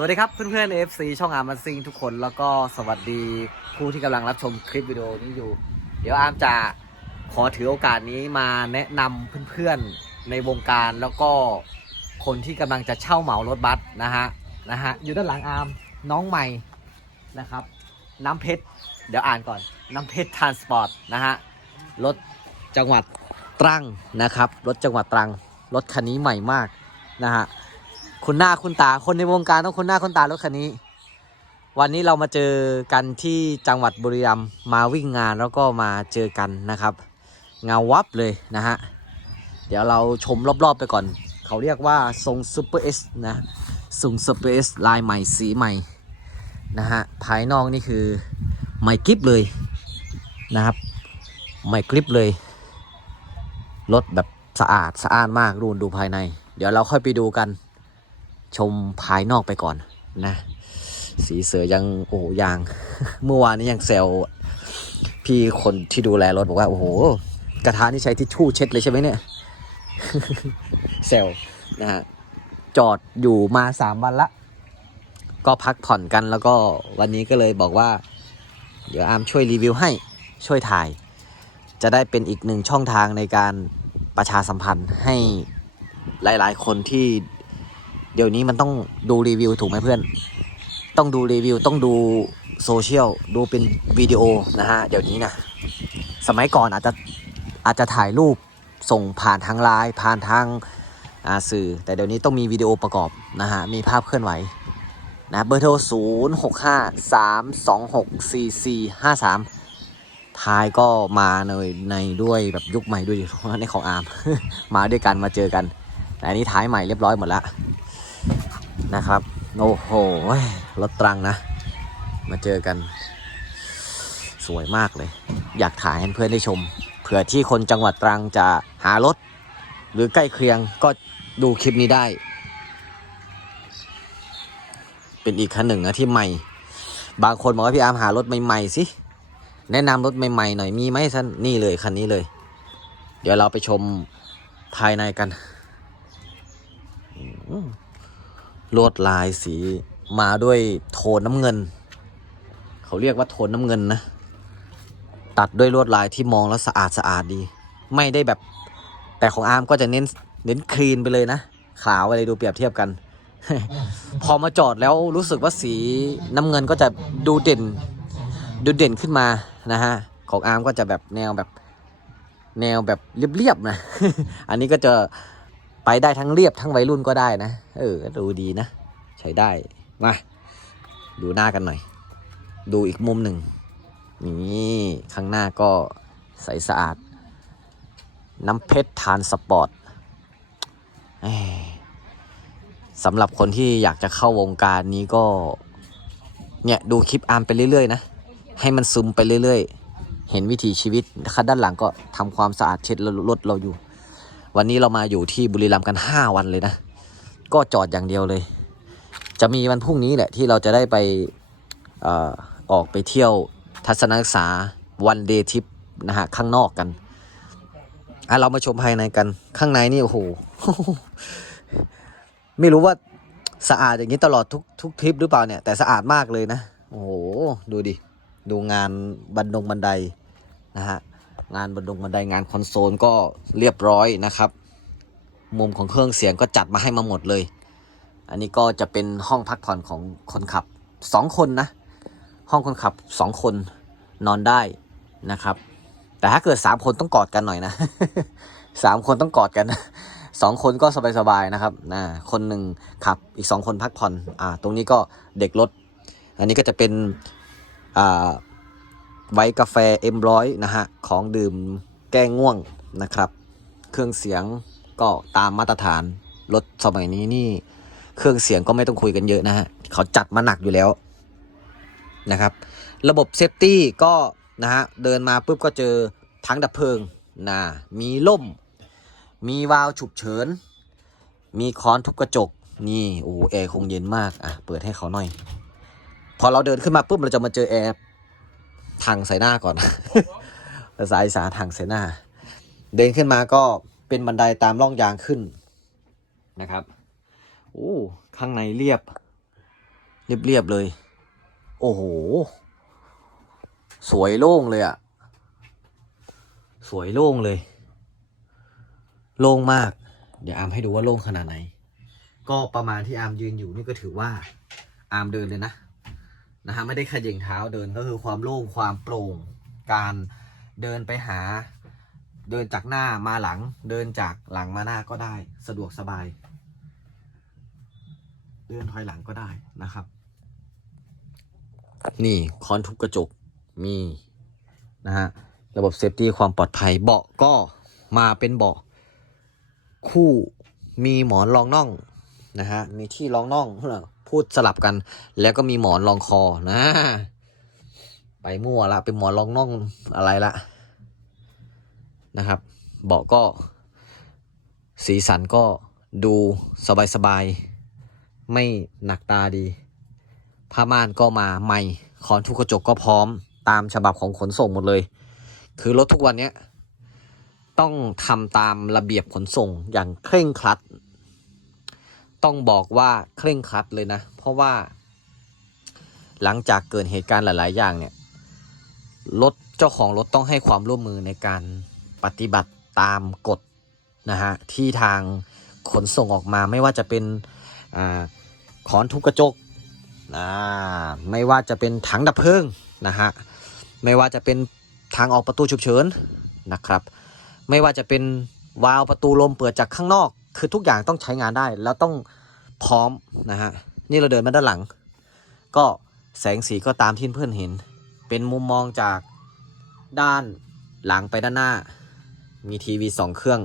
สวัสดีครับเพื่อนๆ FC ช่องอาร์มันซิงทุกคนแล้วก็สวัสดีผู้ที่กำลังรับชมคลิปวิดีโอนี้อยู่ เดี๋ยวอาร์มจะขอถือโอกาสนี้มาแนะนำเพื่อนๆในวงการแล้วก็คนที่กำลังจะเช่าเหมารถบัสนะฮะนะฮะอยู่ด้านหลังอาร์มน้องใหม่นะครับ น้ำเพชรเดี๋ยวอ่านก่อนน้ำเพชรทรานสปอร์ตนะฮะรถจังหวัดตรังนะครับรถจังหวัดตรังรถคันนี้ใหม่มากนะฮะ คุณหน้าคุณตาคนในวงการต้องคุณหน้าคุณตารถคันนี้ วันนี้เรามาเจอกันที่จังหวัดบุรีรัมย์มาวิ่งงานแล้วก็มาเจอกันนะครับ เงาวับเลยนะฮะ เดี๋ยวเราชมรอบๆไปก่อน เขาเรียกว่าทรงซูเปอร์เอสนะทรงซูเปอร์เอสลายใหม่สีใหม่นะฮะภายนอกนี่คือใหม่กริบเลยนะครับใหม่กริบเลยรถแบบสะอาดสะอานมากรูนดูภายใน เดี๋ยวเราค่อยไปดูกัน ชมภายนอกไปก่อนนะ สีเสือยังโอ้โหยาง เมื่อวานนี้ยังแซวพี่คนที่ดูแลรถบอกว่าโอ้โห กระทะนี่ใช้ทิชชู่เช็ดเลยใช่ไหมเนี่ยแซวนะฮะจอดอยู่มาสามวันละ ก็พักผ่อนกันแล้วก็วันนี้ก็เลยบอกว่า เดี๋ยวอาร์มช่วยรีวิวให้ช่วยถ่าย จะได้เป็นอีกหนึ่งช่องทางในการประชาสัมพันธ์ให้หลาย ๆ คนที่ เดี๋ยวนี้มันต้องดูรีวิวถูกไหมเพื่อน ต้องดูรีวิวต้องดูโซเชียลดูเป็นวิดีโอนะฮะเดี๋ยวนี้นะสมัยก่อนอาจจะอาจจะถ่ายรูปส่งผ่านทางไลน์ผ่านทางาสื่อ แต่เดี๋ยวนี้ต้องมีวิดีโอประกอบนะฮะมีภาพเคลื่อนไหวนะเบอร์โทร 0 6 5 3 2 6 4 4 5 3 ท้ายก็มาในในด้วยแบบยุคใหม่ด้วยในของอาร์ม มาด้วยกันมาเจอกัน แต่อันนี้ท้ายใหม่เรียบร้อยหมดแล้ว นะครับโอ้โหรถตรังนะ มาเจอกัน สวยมากเลย อยากถ่ายให้เพื่อนได้ชม เผื่อที่คนจังหวัดตรังจะหารถ หรือใกล้เคียงก็ดูคลิปนี้ได้ เป็นอีกคันหนึ่งนะที่ใหม่ บางคนบอกว่าพี่อาร์มหารถใหม่ๆสิ แนะนำรถใหม่ๆหน่อยมีไหมท่านนี่เลยคันนี้เลย เดี๋ยวเราไปชมภายในกัน อืม ลวดลายสีมาด้วยโทนน้ำเงิน เขาเรียกว่าโทนน้ำเงินนะ ตัดด้วยลวดลายที่มองแล้วสะอาดสะอาดดี ไม่ได้แบบ แต่ของอาร์มก็จะเน้นเน้นคลีนไปเลยนะ ขาวอะไรดูเปรียบเทียบกัน พอมาจอดแล้วรู้สึกว่าสีน้ำเงินก็จะดูเด่น ดูเด่นขึ้นมานะฮะ ของอาร์มก็จะแบบแนวแบบแนวแบบเรียบๆนะ อันนี้ก็จะ ไปได้ทั้งเรียบทั้งวัยรุ่นก็ได้นะ เออ ดูดีนะ ใช้ได้ มา ดูหน้ากันหน่อย ดูอีกมุมหนึ่งนี่ข้างหน้าก็ใสสะอาด น้ำเพชรทานสปอร์ตสำหรับคนที่อยากจะเข้าวงการนี้ก็ เนี่ยดูคลิปอาร์มไปเรื่อยๆนะ ให้มันซึมไปเรื่อยๆ เห็นวิถีชีวิตคันด้านหลังก็ทำความสะอาดเช็ดรถเราอยู่ วันนี้เรามาอยู่ที่บุรีรัมย์กัน 5 วันเลยนะ ก็จอดอย่างเดียวเลย จะมีวันพรุ่งนี้แหละที่เราจะได้ไปออออกไปเที่ยวทัศนศึกษาวันเดทิปนะฮะข้างนอกกันอะเรามาชมภายในกันข้างในนี่โอ้โหไม่รู้ว่าสะอาดอย่างนี้ตลอดทุกทุกทริปหรือเปล่าเนี่ย แต่สะอาดมากเลยนะ โอ้โห ดูดิ ดูงานบันดงบันไดนะฮะ งานบันดงบันไดงานคอนโซลก็เรียบร้อยนะครับ มุมของเครื่องเสียงก็จัดมาให้มาหมดเลย อันนี้ก็จะเป็นห้องพักผ่อนของคนขับสองคนนะ ห้องคนขับสองคนนอนได้นะครับ แต่ถ้าเกิดสามคนต้องกอดกันหน่อยนะสามคนต้องกอดกันสองคนก็สบายๆนะครับนะคนหนึ่งขับอีกสองคนพักผ่อนอ่าตรงนี้ก็เด็กรถ อันนี้ก็จะเป็นอ่า ไว้กาแฟเอ็มร้อยนะฮะ ของดื่มแก้ง่วงนะครับ เครื่องเสียงก็ตามมาตรฐาน รถสมัยนี้นี่ เครื่องเสียงก็ไม่ต้องคุยกันเยอะนะฮะ เขาจัดมาหนักอยู่แล้วนะครับ ระบบเซฟตี้ก็นะฮะ เดินมาปุ๊บก็เจอทั้งดับเพลิงนะมีล่ม มีวาล์วฉุกเฉิน มีค้อนทุบกระจก นี่โอ้แอร์คงเย็นมาก อะ เปิดให้เขาหน่อย พอเราเดินขึ้นมาปุ๊บเราจะมาเจอแอร์ ทางใส่หน้าก่อน ภาษาอีสานทางใส่หน้าเดินขึ้นมาก็เป็นบันไดตามร่องยางขึ้นนะครับโอ้ข้างในเรียบ เรียบๆเลย โอ้โห สวยโล่งเลยอะสวยโล่งเลย โล่งมาก เดี๋ยวอามให้ดูว่าโล่งขนาดไหน ก็ประมาณที่อามยืนอยู่นี่ก็ถือว่า อามเดินเลยนะ นะฮะไม่ได้ขย่งเท้าเดินก็คือความโล่งความโปร่ง การเดินไปหา เดินจากหน้ามาหลัง เดินจากหลังมาหน้าก็ได้ สะดวกสบาย เดินถอยหลังก็ได้นะครับ นี่คอนทุบกระจกมีนะฮะระบบเซฟตี้ความปลอดภัยเบาะก็มาเป็นเบาะคู่มีหมอนรองน่องนะฮะมีที่รองน่อง พูดสลับกัน แล้วก็มีหมอนรองคอนะ ไปมั่วละเป็นหมอนรองน่องอะไรละนะครับ เบาะก็ สีสันก็ดูสบายๆ ไม่หนักตาดีผ้าม่านก็มาใหม่คอนทุกกระจกก็พร้อมตามฉบับของขนส่งหมดเลย คือรถทุกวันนี้ต้องทำตามระเบียบขนส่งอย่างเคร่งครัด ต้องบอกว่าเคร่งครัดเลยนะ เพราะว่า หลังจากเกิดเหตุการณ์หลาย ๆ อย่างเนี่ยรถเจ้าของรถต้องให้ความร่วมมือในการปฏิบัติตามกฎนะฮะที่ทางขนส่งออกมาไม่ว่าจะเป็นอขอนทุบกระจกอ่าไม่ว่าจะเป็นถังดับเพลิงนะฮะไม่ว่าจะเป็นทางออกประตูฉุกเฉินนะครับ ไม่ว่าจะเป็นวาล์วประตูลมเปิดจากข้างนอก คือทุกอย่างต้องใช้งานได้ แล้วต้องพร้อมนะฮะ นี่เราเดินมาด้านหลัง ก็แสงสีก็ตามที่เพื่อนเห็น เป็นมุมมองจากด้านหลังไปด้านหน้า มีทีวีสองเครื่อง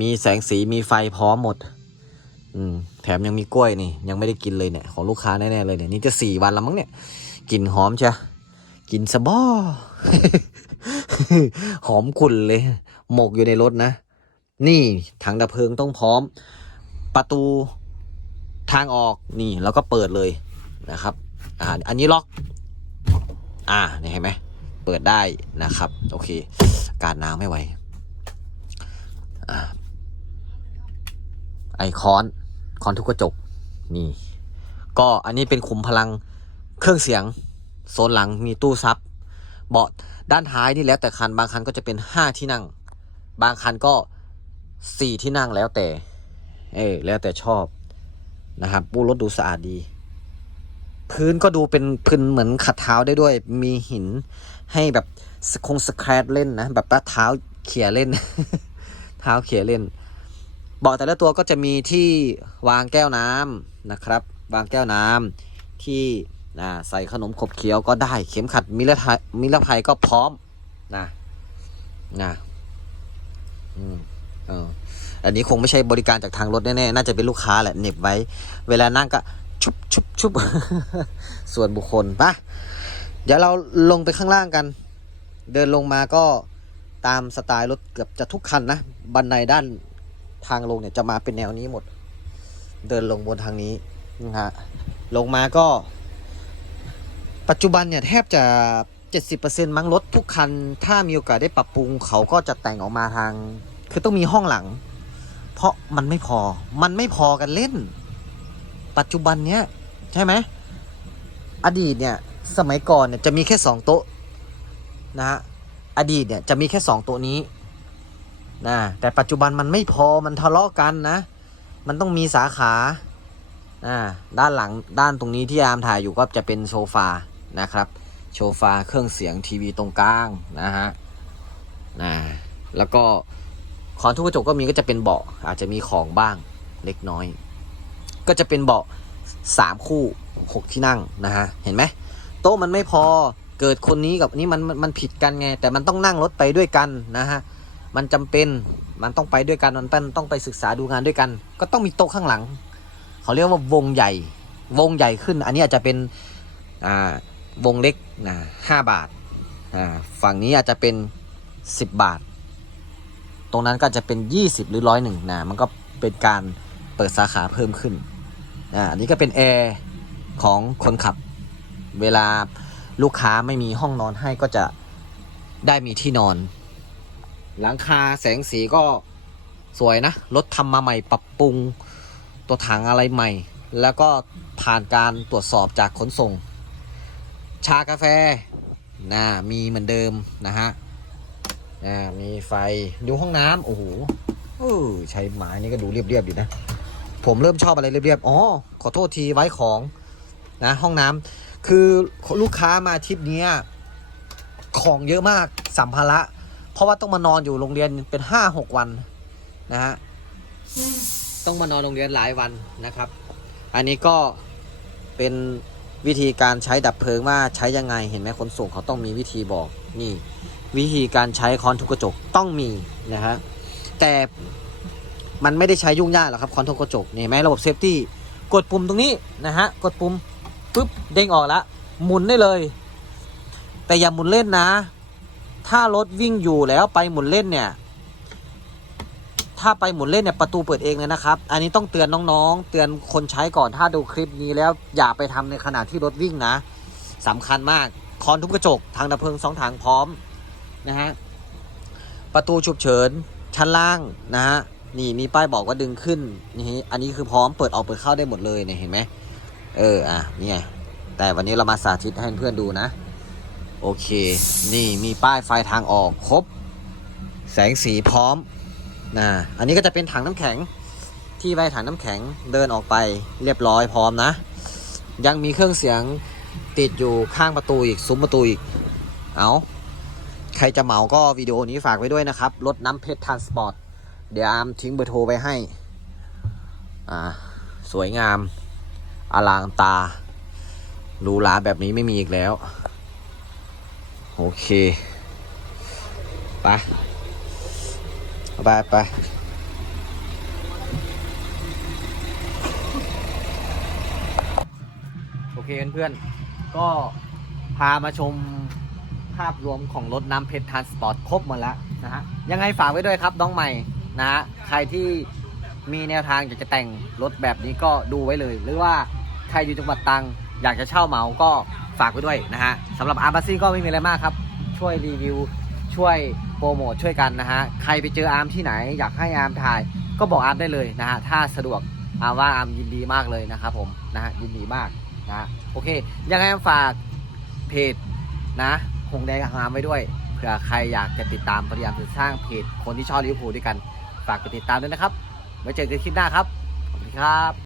มีแสงสีมีไฟพร้อมหมด อืม แถมยังมีกล้วยนี่ ยังไม่ได้กินเลยเนี่ย ของลูกค้าแน่ๆเลยเนี่ย นี่จะสี่วันแล้วมั้งเนี่ย กลิ่นหอมใช่กินสะบอหอมกุ่นเลย หมกอยู่ในรถนะ นี่ถังดับเพลิงต้องพร้อม ประตูทางออกนี่แล้วก็เปิดเลยนะครับอ่าอันนี้ล็อก อ่าเนี่ยเห็นไหมเปิดได้นะครับ โอเค กาศหนาวไม่ไหวอ่าไอคอนคอนทุกกระจกนี่ ก็อันนี้เป็นขุมพลังเครื่องเสียงโซนหลังมีตู้ซับเบาะด้านท้ายนี่แล้วแต่คันบางคันก็จะเป็นห้าที่นั่ง บางคันก็ สี่ที่นั่งแล้วแต่ เออแล้วแต่ชอบนะครับปูรถดูสะอาดดี พื้นก็ดูเป็นพื้นเหมือนขัดเท้าได้ด้วย มีหินให้แบบสคงสแครดเล่นนะแบบเท้าเขี่ยเล่น เท้าเขี่ยเล่นเบาะแต่ละตัวก็จะมีที่วางแก้วน้ำนะครับ วางแก้วน้ำที่นะใส่ขนมขบเคี้ยวก็ได้เข็มขัดมิรภัยมิรภัยก็พร้อมนะนะอืม เอออันนี้คงไม่ใช่บริการจากทางรถแน่ๆ น่าจะเป็นลูกค้าแหละเหน็บไว้ เวลานั่งก็ชุบชุบชุบส่วนบุคคลปะเดี๋ยวเราลงไปข้างล่างกัน เดินลงมาก็ตามสไตล์รถเกือบจะทุกคันนะ บันไดด้านทางลงเนี่ยจะมาเป็นแนวนี้หมด เดินลงบนทางนี้นะฮะ ลงมาก็ ปัจจุบันเนี่ยแทบจะ 70%มั้งรถทุกคัน ถ้ามีโอกาสได้ปรับปรุงเขาก็จะแต่งออกมาทาง คือต้องมีห้องหลัง เพราะมันไม่พอ มันไม่พอกันเล่น ปัจจุบันเนี้ยใช่ไหมอดีตเนี่ยสมัยก่อนเนี่ยจะมีแค่สองโต๊ะนะฮะอดีตเนี่ยจะมีแค่สองโต๊ะนี้นะแต่ปัจจุบันมันไม่พอมันทะเลาะกันนะ มันต้องมีสาขาอ่าด้านหลังด้านตรงนี้ที่อามถ่ายอยู่ก็จะเป็นโซฟานะครับโซฟาเครื่องเสียงทีวีตรงกลางนะฮะนะแล้วก็ อนทุกกระจกก็มีก็จะเป็นเบาะอาจจะมีของบ้างเล็กน้อย ก็จะเป็นเบาะสามคู่หกที่นั่งนะฮะเห็นไหมโต๊ะมันไม่พอเกิดคนนี้กับนี้มันมันผิดกันไง แต่มันต้องนั่งรถไปด้วยกันนะฮะมันจำเป็นมันต้องไปด้วยกันมันเป็นต้องไปศึกษาดูงานด้วยกัน ก็ต้องมีโต๊ะข้างหลัง เขาเรียกว่าวงใหญ่วงใหญ่ขึ้น อันนี้อาจจะเป็นอ่าวงเล็กนะห้าบาทอ่าฝั่งนี้อาจจะเป็นสิบบาท ตรงนั้นก็จะเป็นยี่สิบหรือร้อยหนึ่งนะมันก็เป็นการเปิดสาขาเพิ่มขึ้นอ่านนี้ก็เป็นแอร์ของคนขับ เวลาลูกค้าไม่มีห้องนอนให้ก็จะได้มีที่นอน หลังคาแสงสีก็สวยนะรถทำมาใหม่ปรับปรุงตัวถังอะไรใหม่ แล้วก็ผ่านการตรวจสอบจากขนส่ง ชากาแฟนะมีเหมือนเดิมนะฮะ อ่ามีไฟดูห้องน้ำโอ้โหเออใช้ไม้นี่ก็ดูเรียบๆอยู่นะ ผมเริ่มชอบอะไรเรียบๆอ๋อขอโทษทีไว้ของนะห้องน้ำคือลูกค้ามาทริปเนี้ยของเยอะมากสัมภาระเพราะว่าต้องมานอนอยู่โรงเรียนเป็นห้าหกวันนะฮะต้องมานอนโรงเรียนหลายวันนะครับ อันนี้ก็เป็นวิธีการใช้ดับเพลิงว่าใช้ยังไงเห็นไหมขนส่งเขาต้องมีวิธีบอกนี่ วิธีการใช้ค้อนทุบกระจกต้องมีนะฮะแต่มันไม่ได้ใช้ยุ่งยากหรอกครับค้อนทุบกระจกนี่ไหมระบบเซฟตี้กดปุ่มตรงนี้นะฮะกดปุ่มปุ๊บเด้งออกล้วหมุนได้เลย แต่อย่าหมุนเล่นนะ ถ้ารถวิ่งอยู่แล้วไปหมุนเล่นเนี่ย ถ้าไปหมุนเล่นเนี่ยประตูเปิดเองเลยนะครับ อันนี้ต้องเตือนน้องๆ เตือนคนใช้ก่อนถ้าดูคลิปนี้แล้วอย่าไปทำในขณะที่รถวิ่งนะสำคัญมากคอนทุบกระจกทางดับเพลิงสองทางพร้อม นะฮะประตูฉุกเฉินชั้นล่างนะฮะนี่มีป้ายบอกว่าดึงขึ้นนี่อันนี้คือพร้อมเปิดออกเปิดเข้าได้หมดเลยเนี่ยเห็นไหมเอออะนี่ไงแต่วันนี้เรามาสาธิตให้เพื่อนดูนะ โอเค นี่มีป้ายไฟทางออกครบ แสงสีพร้อมนะอันนี้ก็จะเป็นถังน้ำแข็งที่ไว้ถังน้ำแข็งเดินออกไปเรียบร้อยพร้อมนะ ยังมีเครื่องเสียงติดอยู่ข้างประตูอีกซุ้มประตูอีกเอา ใครจะเหมาก็วิดีโอนี้ฝากไว้ด้วยนะครับ รถน้ำเพชรทานสปอร์ต เดี๋ยวอามทิ้งเบอร์โทรไว้ให้ อ่า สวยงาม อลางตาหรูหราแบบนี้ไม่มีอีกแล้ว โอเค ไป ไปไปโอเคเพื่อนๆก็พามาชม ภาพรวมของรถน้ำเพชรทรานสปอร์ตครบหมดแล้วนะฮะยังไงฝากไว้ด้วยครับน้องใหม่นะฮะใครที่มีแนวทางอยากจะแต่งรถแบบนี้ก็ดูไว้เลย หรือว่าใครอยู่จังหวัดตรังอยากจะเช่าเหมาก็ฝากไว้ด้วยนะฮะสำหรับอาร์บัซี่ก็ไม่มีอะไรมากครับ ช่วยรีวิว ช่วยโปรโมทช่วยกันนะฮะใครไปเจออาร์มที่ไหน อยากให้อาร์มถ่าย ก็บอกอาร์มได้เลยนะฮะถ้าสะดวกอาร์มว่าอาร์มยินดีมากเลยนะครับผมนะฮะยินดีมากนะฮะโอเคยังไงฝากเพจนะ หงแดงหามไว้ด้วยเผื่อใครอยากจะติดตามพยายามจะสร้างเพจคนที่ชอบลิเวอร์พูลด้วยกัน ฝากกดติดตามด้วยนะครับไว้เจอกันคลิปหน้าครับ ขอบคุณครับ